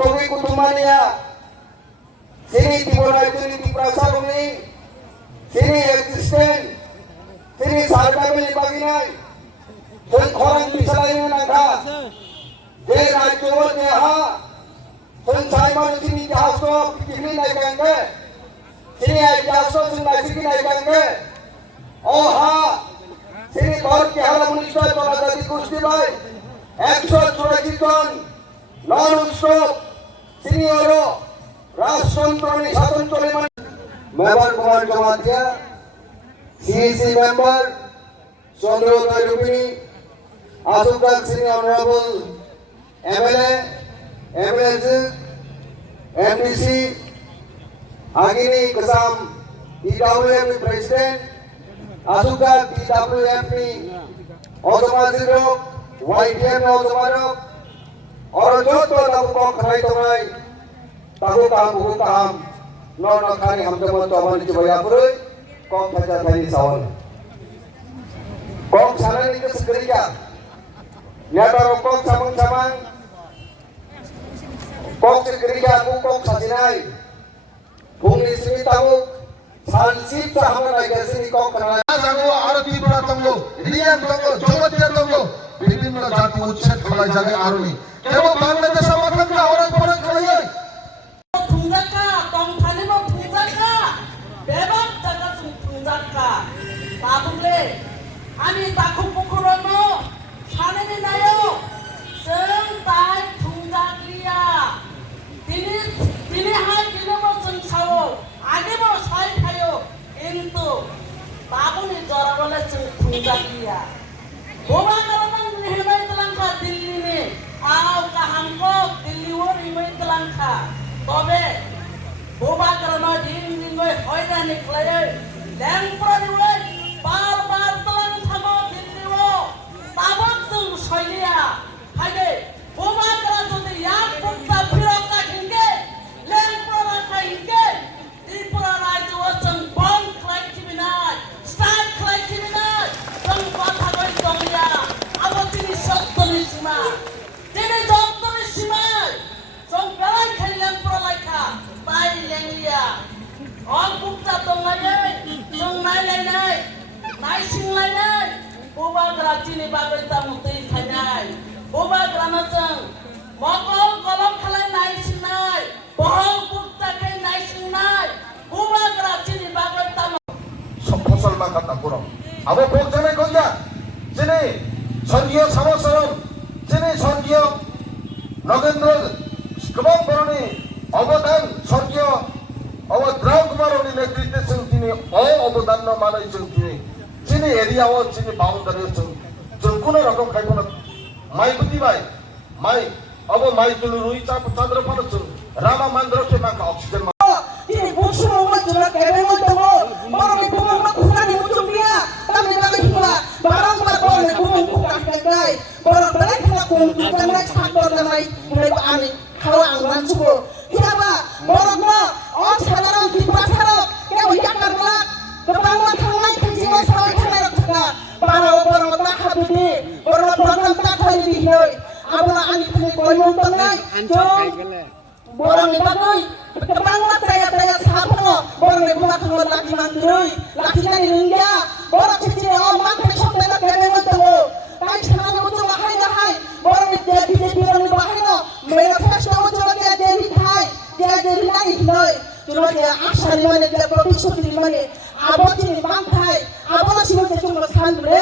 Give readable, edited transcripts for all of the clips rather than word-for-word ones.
Togi kutumania sini tibona itu di prasa ini sini eksisten sini sarga mili baginai orang bisa lain naga dia rajo dia saya mau sini jauh ini naik angke sini jauh sini naik angke oh sini baru kehara muniswa tola jadi kusti baik ekso surajiton non-stop sini oro Rashtrani Swatantra Member Kumar Jamatia CEC member Chandrodaya Rupini Asukak Singh Honorable MLA MLAs MDC Agini Kasam TWMP President Asukak TWMP Automatic YTM Automatic और जो तो तब को खराई तो नहीं ताकू काम नौ खाने हम जब तो अपन जो बया पुरे कौन फंसा था ये सवाल कौन सारा निकल सकती क्या न्यायाधीश कौन समंग कौन सकती क्या कौन सचिनाई भूमि स्मिता को सांसिप साहमना कैसे निकाल करना जागो आरती बड़ा तंगो रिया तंगो जोमतिया तंगो विभिन्न जाति उच्छेद खलाई जागे आरुनी केवल बांग्लादेश समर्थन का और पर खलाई 풍자카 똥타니모 풍자카 대박 자가 풍자카 나불레 아니 다쿠푸쿠로노 사내니 나요 성다이 풍자기야 দিনে হাই দিনেমো সংসাও আগেমো সাই খায়ো কিন্তু বাবুনি জরা বলে 풍자기야 বোবা কারণ হেমাই তলাঙ্কা দিল্লি নে আও কাহামকো দিল্লি ওর হিমাই তলাঙ্কা তবে বোবা কারণ দিন দিন হয়রানি খায় ল্যাংপ্রানি ওই বারবার তলাং থামো দিল্লি ও তাবক তুম শৈলিয়া খাইলে বোবা কারণ যদি এক পুত্তা ফিরকা হিঙ্গে ল্যাংপ্রানা খাইঙ্গে ত্রিপুরা রাজ্য ওচন বং খাইছিবি না স্টার্ট খাইছিবি না তং কথা কই তমিয়া আবো তিনি সত্যনি সীমা তিনি যত্তনি সীমা সং বেলাই খাইলাম প্রলাইখা তাই লেংলিয়া অল পুত্তা দংলাই সং নাইলাইনাই নাইসিংলাইনাই বোবা গ্রা তিনি বাগৈ তামুতেই খাইনাই বোবা গ্রানা जों মকল কলম খালাই নাইসিংনাই বহল পুত্তা খাই নাইসিংনাই বোবা গ্রা তিনি বাগৈ তাম फसल माखा पुरम अब कोक जने कोया जिने स्वर्गीय समसरम जिने स्वर्गीय नगेन्द्र गोबां बरनि अवदान स्वर्गीय ब्राह्म कुमारनि नेतृत्व जों दिनै अवदान मानाय जों दिनै जिनि एरियाव जिनि बाउन्डारि जों कुनो रकम खायखौनो माइ बुदिबाय माइ अब माइ तुलु रुइ चन्द्रफल जों रामा मन्दिर के माखा oxygen ini busuk mat jula kene mat mo barang ibu mat bukan ibu cumia tapi lagi pula barang mat boleh ibu bukan kai barang balik kita bukan naik sakor naik mulai ani kalau anglan suku kenapa barang mo oh saudara di pasar ya uyak karena kepang mat hangai kejiwa sawai hangai raksa barang tak habis barang tak hari di hoi abula ani kene koi nonton naik borang ibagoy kepang mat saya sahabat borang ibagoy kanggo laki mandui laki kan India borang cici mat besok lena kene ngotomo kai sana ngoto lahai borang dia BJP borang bahai no manifesto ngoto dia jadi thai dia jadi lagi noi cuma dia aksari mane dia protisoti mane aboti ni bang thai abona simo cuma sandre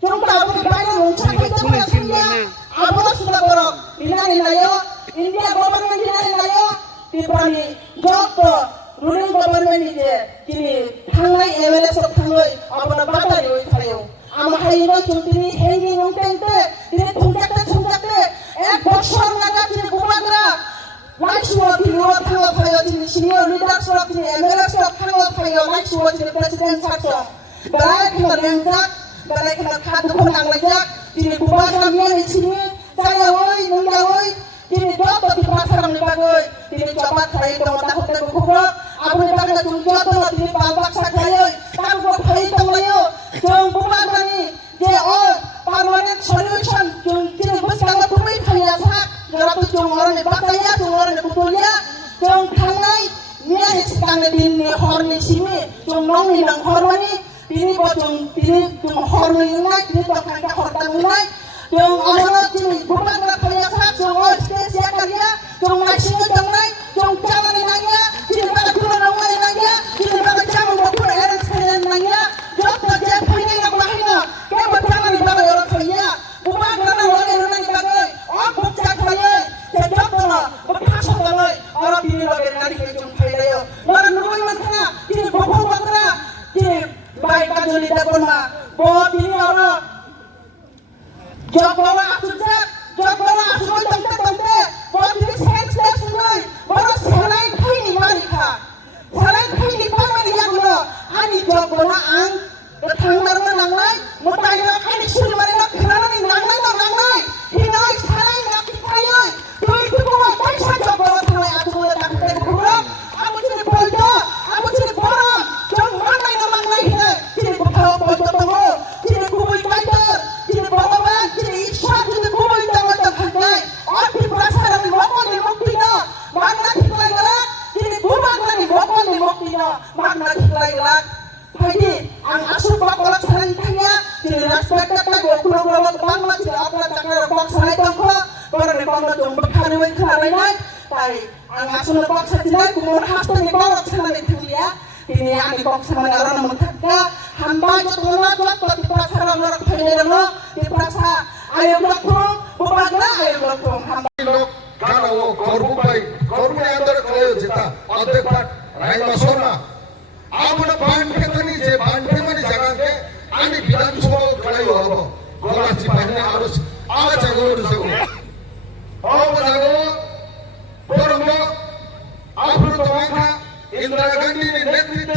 cuma aboti bayar ngocak itu mana abona sudah borang ini nayo India government ini nayo Tripurani joto ruling government ini kini thangai MLA sok thangai abona batari oi thayo ama haino chutini hengi ngongtente ini thungjakte ek boshor naga tini bubagra laiswa tini wa thanga thayo tini senior leader sok tini MLA sok thanga thayo laiswa tini president sakso balai khana lengjak balai khana khadu khona nglajak tini bubagra mian sini saya oi nungga oi তিনি যত পাথরম নিবাগৈ তিনি চপাত খাই তমতা হতে বুকুক আপুনি বাগলা যত তিনি পালবাক সাখাই তার গো খাই তমলায়ো जों बुबाग्रानि जे पार्मानेंट सल्यूशन जों তিনি বসকালা তুমি খাইয়া থাক jora tu jong orang ni bataya jong orang ni butulia jong thangnai nia ni sikang ni din ni hor ni simi jong nong ni nang hor mani ini bocong ini jong hor ni ngai ini bocong ka hor tang ngai jong orang ni bukan nak payah sak jong orang sia karya jong ngai singo jong nai jong jalan ni nanya jadi pada pulang ngai nanya jadi pada jaman bokul eran sekalian nanya jok kerja punya nak lahina ke berjalan di bawah orang kaya bukan karena orang yang nanya bagai oh bukti kaya jok mana bekas orang orang ini lagi nari ke jong kaya yo orang nurui mana jadi bokul mana jadi baik kajol di dapur mah bot ini orang jok bawa asujat jok bawa asujat tante bot ini sehat sungai orang selain kaya ni mereka selain kaya ni mana yang lo ani jok bawa ang ketanggar nangnai mutai nak ani suri mereka kerana ni nangnai hingai selain nak kaya doi tu bawa paisa jok bawa tangai aku boleh tak kita kurang aku jadi polda aku jadi borang jok mana yang nangnai hingai jadi bawa polda tamu jadi kubui fighter jadi bawa jadi isyak jadi kubui tamu terhangai api perasaan ni wakon ni muktina mana kita gelak jadi kubang ni wakon ni muktina mana kita gelak Haji, ang asup bakolak saran tanya, jadi respect kita gua bangla jadi apa cakap bang sarai tangko, orang nepang jom berkari wei kari nai, tapi ang asup nepang saja kumur hasta ni bawa saran tanya, ini ang nepang saran orang mentakka, hamba jatuhlah jual tapi perasaan orang kaya dulu, di perasa ayam lakung, bubagla ayam lakung hamba. Kalau korbu yang ada kalau kita, ada part, raih masona. आपण बांधकेतनी जे बांधकेमध्ये जगांके आणि विधानसभा कळायो हबो गोलाची पाहणे आरोस आ जगोड सगो ओ जगो बरोबर आपण तो इंदिरा गांधी नेतृत्व